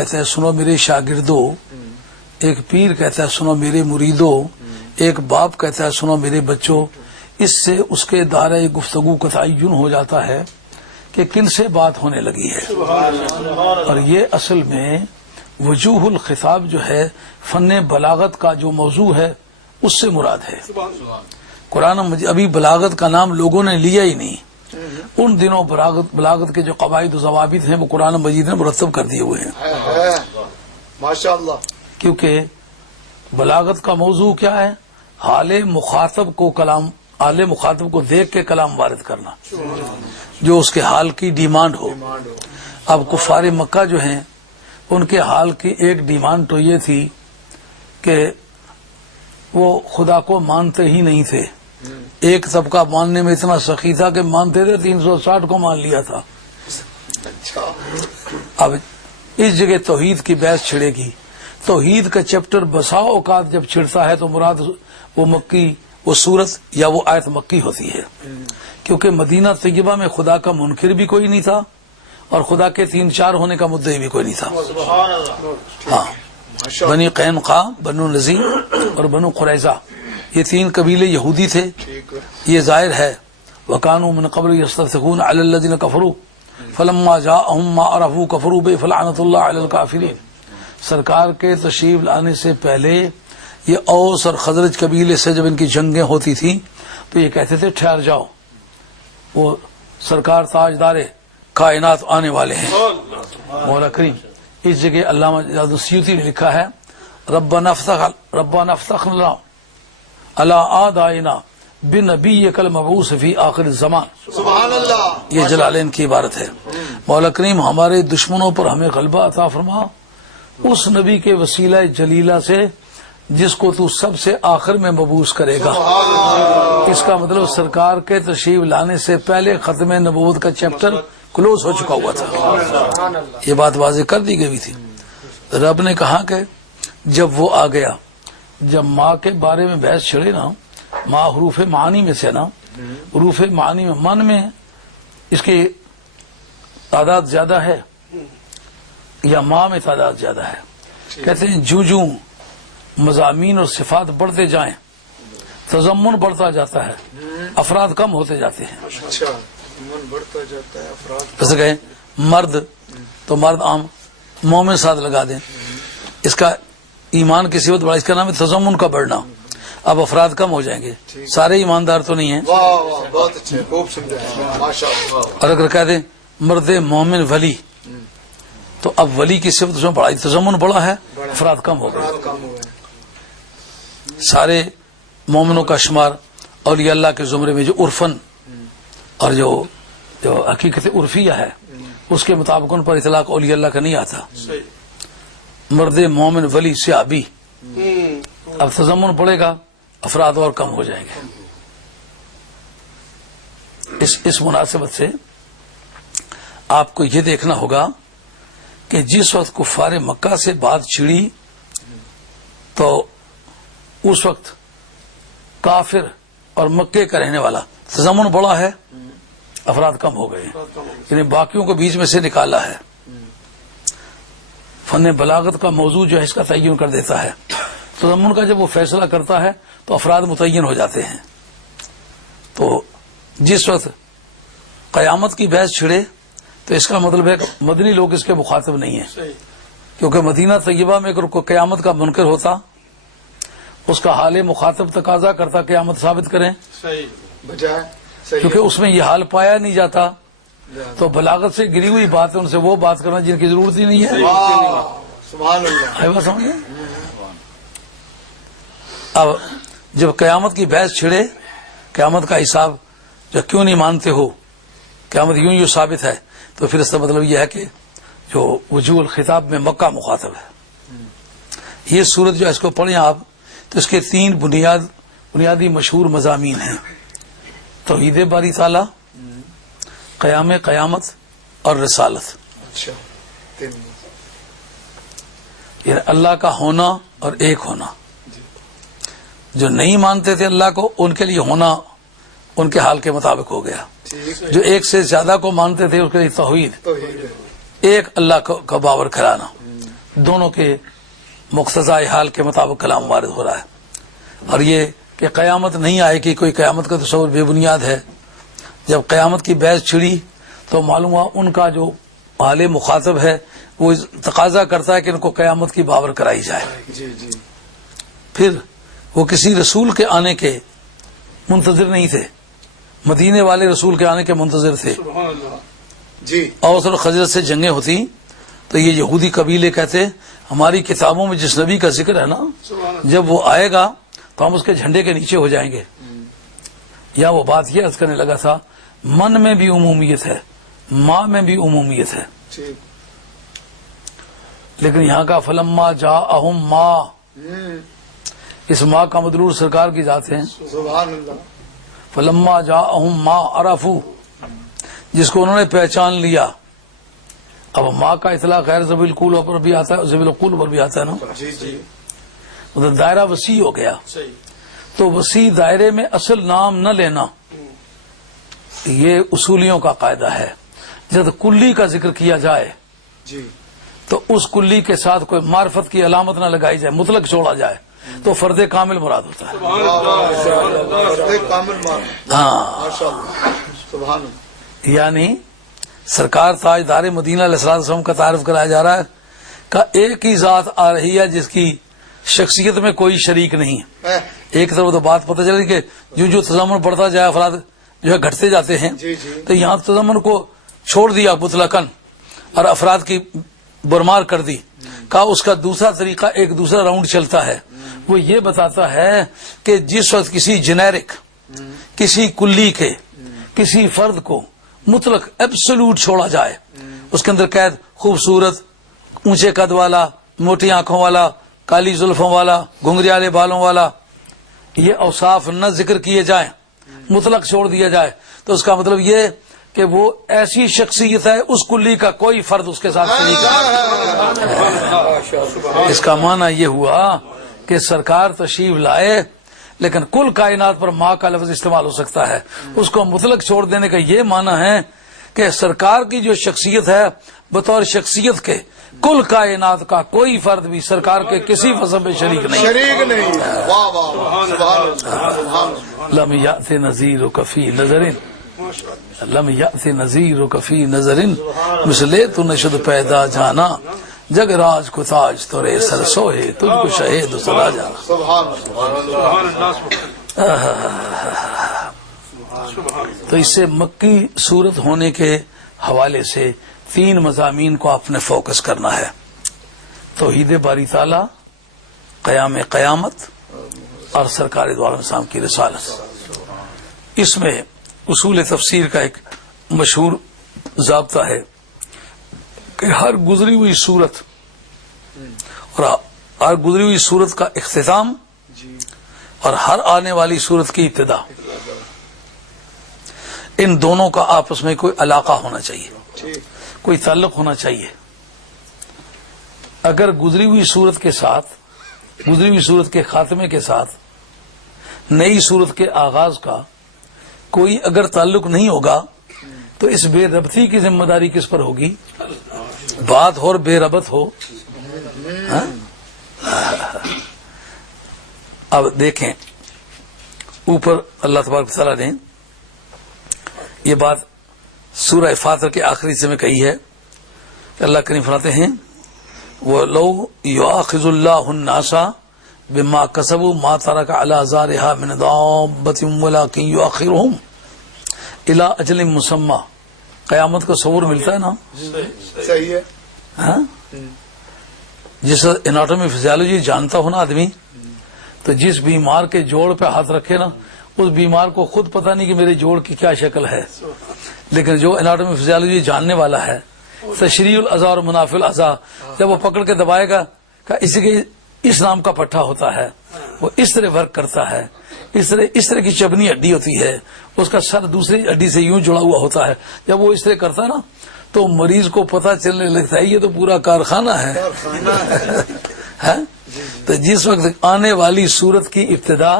کہتے ہیں سنو میرے شاگردوں، ایک پیر کہتا ہے سنو میرے مریدوں، ایک باپ کہتا ہے سنو میرے بچوں، اس سے اس کے دائرۂ گفتگو کا تعین ہو جاتا ہے کہ کن سے بات ہونے لگی ہے۔ اور یہ اصل میں وجوہ الخطاب جو ہے فن بلاغت کا جو موضوع ہے اس سے مراد ہے۔ قرآن مجید ابھی بلاغت کا نام لوگوں نے لیا ہی نہیں، ان دنوں بلاغت کے جو قواعد و ضوابط ہیں وہ قرآن مجید نے مرتب کر دیے ہوئے ہیں۔ ماشاءاللہ۔ کیونکہ بلاغت کا موضوع کیا ہے؟ حال مخاطب کو دیکھ کے کلام وارد کرنا جو اس کے حال کی ڈیمانڈ ہو۔ اب کفار مکہ جو ہیں ان کے حال کی ایک ڈیمانڈ تو یہ تھی کہ وہ خدا کو مانتے ہی نہیں تھے۔ ایک طبقہ ماننے میں اتنا سخی تھا کہ مانتے تھے 360 کو مان لیا تھا۔ اب اس جگہ توحید کی بحث چھڑے گی۔ توحید کا چیپٹر بسا اوقات جب چھڑتا ہے تو مراد وہ مکی وہ صورت یا وہ آیت مکی ہوتی ہے، کیونکہ مدینہ طیبہ میں خدا کا منکر بھی کوئی نہیں تھا اور خدا کے 3-4 ہونے کا مدعی بھی کوئی نہیں تھا۔ ہاں، بنی قینقاع، بنو نذیر اور بنو قریظہ یہ 3 قبیلے یہودی تھے، یہ ظاہر ہے۔ وَكَانُوا مِن قَبْلُ يَسْتَفْتِحُونَ عَلَى الَّذِينَ كَفَرُوا فَلَمَّا جَاءَهُم مَّا عَرَفُوا كَفَرُوا بِهِ فَلَعْنَةُ اللَّهِ عَلَى الْكَافِرِينَ۔ سرکار کے تشریف لانے سے پہلے یہ اوس اور خزرج قبیلے سے جب ان کی جنگیں ہوتی تھیں تو یہ کہتے تھے ٹھہر جاؤ، وہ سرکار تاجدار کائنات آنے والے ہیں۔ مولا کریم اس جگہ علامہ جلال السیوطی نے لکھا ہے ربنا افتح لنا علی آدائنا بنبیک المبعوث فی آخر الزمان۔ سبحان اللہ۔ یہ جلالین کی عبارت ہے۔ مولا کریم ہمارے دشمنوں پر ہمیں غلبہ عطا فرما اس نبی کے وسیلہ جلیلہ سے جس کو تو سب سے آخر میں مبعوث کرے گا۔ اس کا مطلب سرکار کے تشریف لانے سے پہلے ختم نبوت کا چیپٹر کلوز ہو چکا ہوا تھا۔ یہ بات واضح کر دی گئی تھی۔ رب نے کہا کہ جب وہ آ گیا، جب ماں کے بارے میں بحث چھڑے نا، ماں حروف معانی میں سے نا، حروف معانی میں من میں اس کی تعداد زیادہ ہے یا ماں میں تعداد زیادہ ہے؟ کہتے ہیں جو مضامین اور صفات بڑھتے جائیں تضمن بڑھتا جاتا ہے، افراد کم ہوتے جاتے ہیں۔ اچھا، بڑھتا جاتا ہے افراد۔ جیسے کہیں مرد تو مرد عام، مومن ساتھ لگا دیں، اس کا ایمان کی صفت بڑھا، اس کا نام ہے تضمن کا بڑھنا۔ اب افراد کم ہو جائیں گے، سارے ایماندار تو نہیں ہیں۔ واہ واہ، بہت اچھے، خوب سمجھا، ماشاءاللہ۔ اور اگر کہہ دیں مرد مومن ولی تو اب ولی کی صفت اس میں بڑھائی، تضمن بڑا ہے، افراد کم ہو گئے۔ کم ہوئے۔ سارے مومنوں کا شمار اولیاء اللہ کے زمرے میں جو عرفن اور جو حقیقت عرفیہ ہے اس کے مطابق ان پر اطلاق اولیاء اللہ کا نہیں آتا۔ مرد مومن ولی صحابی، اب تضمن پڑے گا، افراد اور کم ہو جائیں گے۔ اس مناسبت سے آپ کو یہ دیکھنا ہوگا کہ جس وقت کفار مکہ سے بات چھڑی تو اس وقت کافر اور مکے کا رہنے والا تضمن بڑا ہے، افراد کم ہو گئے، یعنی باقیوں کو بیچ میں سے نکالا ہے۔ فن بلاغت کا موضوع جو ہے اس کا تعین کر دیتا ہے۔ تضمن کا جب وہ فیصلہ کرتا ہے تو افراد متعین ہو جاتے ہیں۔ تو جس وقت قیامت کی بحث چھڑے تو اس کا مطلب ہے کہ مدنی لوگ اس کے مخاطب نہیں ہیں، کیونکہ مدینہ طیبہ میں اگر کوئی قیامت کا منکر ہوتا اس کا حال مخاطب تقاضا کرتا قیامت ثابت کریں، بجائے صحیح، کیونکہ اس میں یہ حال پایا نہیں جاتا، تو بلاغت سے گری ہوئی بات ہے ان سے وہ بات کرنا جن کی ضرورت ہی نہیں ہے۔ واہ، سبحان اللہ۔ ہے بات سمجھے؟ اب جب قیامت کی بحث چھڑے، قیامت کا حساب جو کیوں نہیں مانتے ہو، قیامت یوں ثابت ہے، تو پھر اس کا مطلب یہ ہے کہ جو وجوہ الخطاب میں مکہ مخاطب ہے۔ یہ صورت جو ہے اس کو پڑھیں آپ تو اس کے 3 بنیادی مشہور مضامین ہیں: توحید باری تعالی، قیامت اور رسالت۔ اچھا، 3۔ یعنی اللہ کا ہونا اور ایک ہونا۔ جو نہیں مانتے تھے اللہ کو ان کے لیے ہونا ان کے حال کے مطابق ہو گیا، جو ایک سے زیادہ کو مانتے تھے اس کے لیے توحید، ایک اللہ کا باور کرانا۔ دونوں کے مقتضائے حال کے مطابق کلام وارد ہو رہا ہے. اور یہ کہ قیامت نہیں آئے گی، کوئی قیامت کا تصور بے بنیاد ہے. جب قیامت کی بحث چھڑی تو معلوم ہوا ان کا جو حال مخاطب ہے وہ تقاضا کرتا ہے کہ ان کو قیامت کی بابر کرائی جائے. جی جی پھر وہ کسی رسول کے آنے کے منتظر نہیں تھے، مدینے والے رسول کے آنے کے منتظر تھے. جی اوس اور خزرج سے جنگیں ہوتی تو یہ یہودی قبیلے کہتے ہماری کتابوں میں جس نبی کا ذکر ہے نا، جب وہ آئے گا تو ہم اس کے جھنڈے کے نیچے ہو جائیں گے. یا وہ بات یہ عرض کرنے لگا تھا، من میں بھی عمومیت ہے، ماں میں بھی عمومیت ہے. ٹھیک. لیکن یہاں کا فلما جاءہم ماں، اس ماں کا مدلول سرکار کی ذات ہے. سبحان اللہ. فلما جاءہم ماں عرفو، جس کو انہوں نے پہچان لیا. اب ماں کا اطلاق غیر ذوی القول پر بھی آتا ہے، ذوی القول پر بھی آتا ہے نا. جی جی مطلب دائرہ وسیع ہو گیا. تو وسیع دائرے میں اصل نام نہ لینا یہ اصولیوں کا قاعدہ ہے. جب کلی کا ذکر کیا جائے جی تو اس کلی کے ساتھ کوئی معرفت کی علامت نہ لگائی جائے، مطلق چھوڑا جائے تو فرد کامل مراد ہوتا ہے. کامل مان. ہاں، ماشاء اللہ. سبحان اللہ. یعنی سرکار تاجدار مدینہ علیہ الصلوۃ والسلام کا تعارف کرایا جا رہا ہے کہ ایک ہی ذات آ رہی ہے جس کی شخصیت میں کوئی شریک نہیں ہے. ایک طرف تو بات پتہ چلی کہ جو تضمن بڑھتا جائے افراد جو ہے گھٹتے جاتے ہیں، جی جی تو یہاں تضمن کو چھوڑ دیا مطلقاً اور افراد کی برمار کر دی. کہا اس کا دوسرا طریقہ ایک دوسرا راؤنڈ چلتا ہے، وہ یہ بتاتا ہے کہ جس وقت کسی جنیرک، کسی کلی کے، کسی فرد کو مطلق ایبسولوٹ چھوڑا جائے، اس کے اندر قید خوبصورت، اونچے قد والا، موٹی آنکھوں والا، کالی زلفوں والا، گھنگریالے بالوں والا، یہ اوصاف نہ ذکر کیے جائیں، مطلق چھوڑ دیا جائے، تو اس کا مطلب یہ کہ وہ ایسی شخصیت ہے اس کلی کا کوئی فرد اس کے ساتھ شریک ہے. اس کا معنی یہ ہوا کہ سرکار تشریف لائے لیکن کل کائنات پر ماں کا لفظ استعمال ہو سکتا ہے. اس کو مطلق چھوڑ دینے کا یہ معنی ہے کہ سرکار کی جو شخصیت ہے بطور شخصیت کے کل کائنات کا کوئی فرد بھی سرکار کے کسی فصل میں شریک نہیں. شریک نہیں. واہ واہ واہ. سبحان اللہ. سبحان اللہ. لم یأت نذیر کفی نظر، لم یأت نذیر کفی نظر، مثلے تو نشد پیدا جانا، جگ راج کو تاج تورے سر سوئے، تجھ کو شہید سلا جانا. سبحان اللہ. تو اس سے مکی صورت ہونے کے حوالے سے 3 مضامین کو آپ نے فوکس کرنا ہے: توحید باری تعالی، قیام قیامت اور سرکار دو عالم السلام کی رسالت. اس میں اصول تفسیر کا ایک مشہور ضابطہ ہے کہ ہر گزری ہوئی صورت اور ہر گزری ہوئی صورت کا اختتام اور ہر آنے والی صورت کی ابتدا، ان دونوں کا آپس میں کوئی علاقہ ہونا چاہیے، کوئی تعلق ہونا چاہیے. اگر گزری ہوئی صورت کے ساتھ، گزری ہوئی صورت کے خاتمے کے ساتھ نئی صورت کے آغاز کا کوئی اگر تعلق نہیں ہوگا تو اس بے ربطی کی ذمہ داری کس پر ہوگی؟ بات ہو اور بے ربط ہو. ہاں؟ اب دیکھیں اوپر اللہ تبارک تعالیٰ نے یہ بات سورہ فاطر کے آخری حصے میں کہی ہے کہ اللہ کریم فرماتے ہیں وَلَوْ يُؤَاخِذُ اللَّهُ النَّاسَ بِمَا كَسَبُوا مَا تَرَكَ عَلَى ظَهْرِهَا مِنْ دَابَّةٍ وَلَكِنْ يُؤَخِّرُهُمْ إِلَى أَجَلٍ مُّسَمًّى. قیامت کا تصور ملتا ہے نا؟ صحیح ہے. ہاں؟ جس اناٹومی فزیالوجی جانتا ہو نا آدمی، تو جس بیمار کے جوڑ پہ ہاتھ رکھے نا اس بیمار کو خود پتہ نہیں کہ میرے جوڑ کی کیا شکل ہے، لیکن جو اناٹومی فزیالوجی جاننے والا ہے، تشریح الاعضاء اور منافع الاعضاء، جب وہ پکڑ کے دبائے گا کہ اسی کے اس نام کا پٹھا ہوتا ہے، وہ اس طرح ورک کرتا ہے، اس طرح کی چبنی ہڈی ہوتی ہے، اس کا سر دوسری ہڈی سے یوں جڑا ہوا ہوتا ہے. جب وہ اس طرح کرتا ہے نا تو مریض کو پتہ چلنے لگتا ہے یہ تو پورا کارخانہ ہے. تو جس وقت آنے والی صورت کی ابتدا